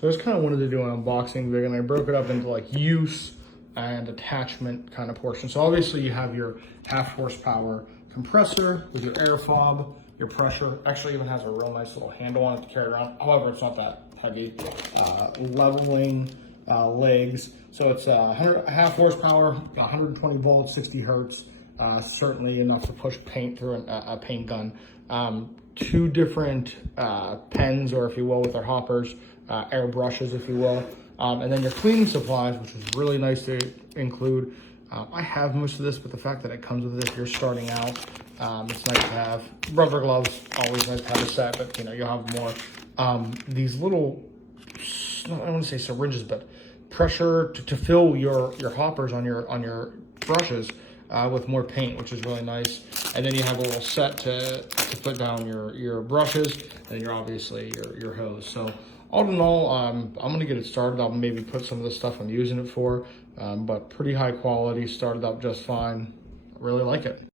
So I just kind of wanted to do an unboxing video, and I broke it up into like use and attachment kind of portion. So obviously you have your 1/2 horsepower compressor with your air fob, your pressure. Actually even has a real nice little handle on it to carry around. However, it's not that heavy. Leveling legs. So it's 1/2 horsepower, 120 volts, 60 hertz. Certainly enough to push paint through a paint gun. 2 different pens, or if you will, with their hoppers, airbrushes, if you will. And then your cleaning supplies, which is really nice to include. I have most of this, but the fact that it comes with it if you're starting out, it's nice to have. Rubber gloves, always nice to have a set, but you know, you'll have more. These little, I don't want to say syringes, but pressure to fill your hoppers on your brushes with more paint, which is really nice. And then you have a little set to put down your brushes, and you're obviously your hose. So all in all, I'm gonna get it started. I'll maybe put some of the stuff I'm using it for, but pretty high quality, started up just fine. I really like it.